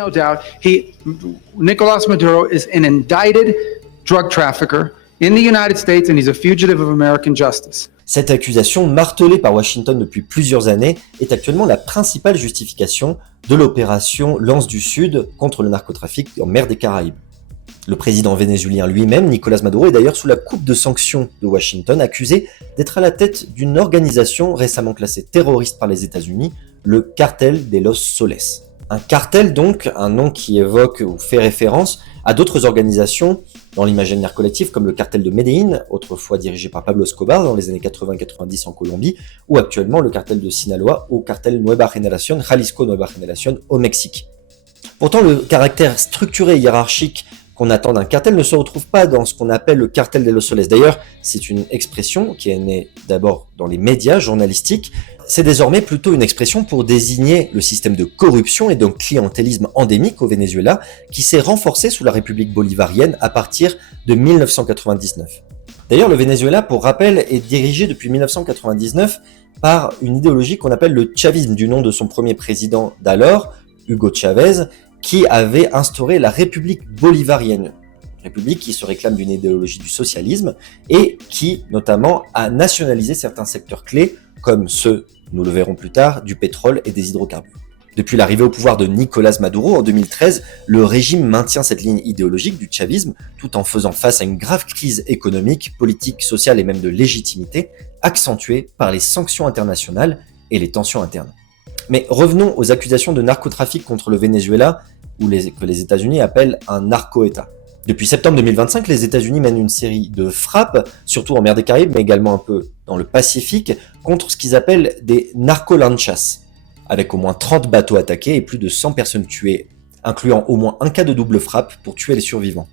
No doubt, Nicolas Maduro is an indicted drug trafficker in the United States and he's a fugitive of American justice. Cette accusation, martelée par Washington depuis plusieurs années, est actuellement la principale justification de l'opération Lance du Sud contre le narcotrafic en mer des Caraïbes. Le président vénézuélien lui-même, Nicolas Maduro, est d'ailleurs sous la coupe de sanctions de Washington, accusé d'être à la tête d'une organisation récemment classée terroriste par les États-Unis, le Cartel de los Soles. Un cartel donc, un nom qui évoque ou fait référence à d'autres organisations dans l'imaginaire collectif comme le cartel de Medellín, autrefois dirigé par Pablo Escobar dans les années 80-90 en Colombie, ou actuellement le cartel de Sinaloa ou cartel Nueva Generación, Jalisco Nueva Generación au Mexique. Pourtant, le caractère structuré et hiérarchique qu'on attend d'un cartel ne se retrouve pas dans ce qu'on appelle le cartel de los Soles. D'ailleurs, c'est une expression qui est née d'abord dans les médias journalistiques. C'est désormais plutôt une expression pour désigner le système de corruption et d'un clientélisme endémique au Venezuela qui s'est renforcé sous la République bolivarienne à partir de 1999. D'ailleurs, le Venezuela, pour rappel, est dirigé depuis 1999 par une idéologie qu'on appelle le chavisme, du nom de son premier président d'alors, Hugo Chavez, qui avait instauré la République bolivarienne, république qui se réclame d'une idéologie du socialisme et qui, notamment, a nationalisé certains secteurs clés, comme ceux, nous le verrons plus tard, du pétrole et des hydrocarbures. Depuis l'arrivée au pouvoir de Nicolas Maduro en 2013, le régime maintient cette ligne idéologique du chavisme tout en faisant face à une grave crise économique, politique, sociale et même de légitimité, accentuée par les sanctions internationales et les tensions internes. Mais revenons aux accusations de narcotrafic contre le Venezuela, que les États-Unis appellent un narco-État. Depuis septembre 2025, les États-Unis mènent une série de frappes, surtout en mer des Caraïbes, mais également un peu dans le Pacifique, contre ce qu'ils appellent des narco-lanchas, avec au moins 30 bateaux attaqués et plus de 100 personnes tuées, incluant au moins un cas de double frappe pour tuer les survivants.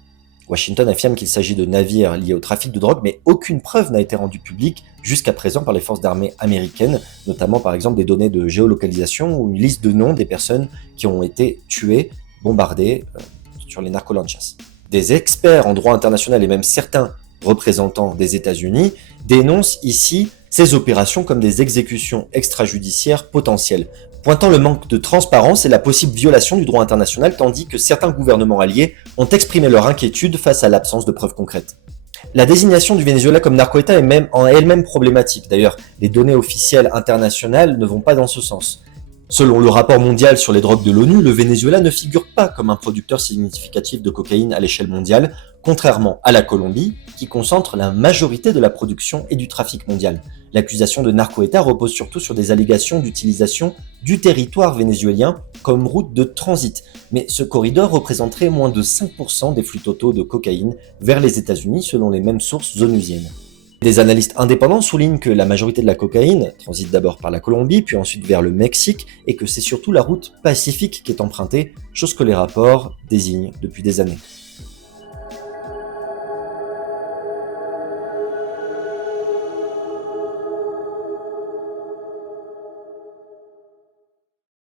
Washington affirme qu'il s'agit de navires liés au trafic de drogue, mais aucune preuve n'a été rendue publique jusqu'à présent par les forces d'armée américaines, notamment par exemple des données de géolocalisation ou une liste de noms des personnes qui ont été tuées, bombardées sur les narco-lanchas. Des experts en droit international et même certains représentants des États-Unis dénoncent ici ces opérations comme des exécutions extrajudiciaires potentielles, pointant le manque de transparence et la possible violation du droit international, tandis que certains gouvernements alliés ont exprimé leur inquiétude face à l'absence de preuves concrètes. La désignation du Venezuela comme narco-État est même en elle-même problématique. D'ailleurs, les données officielles internationales ne vont pas dans ce sens. Selon le rapport mondial sur les drogues de l'ONU, le Venezuela ne figure pas comme un producteur significatif de cocaïne à l'échelle mondiale, contrairement à la Colombie, qui concentre la majorité de la production et du trafic mondial. L'accusation de narco-État repose surtout sur des allégations d'utilisation du territoire vénézuélien comme route de transit, mais ce corridor représenterait moins de 5% des flux totaux de cocaïne vers les États-Unis selon les mêmes sources onusiennes. Des analystes indépendants soulignent que la majorité de la cocaïne transite d'abord par la Colombie, puis ensuite vers le Mexique, et que c'est surtout la route pacifique qui est empruntée, chose que les rapports désignent depuis des années.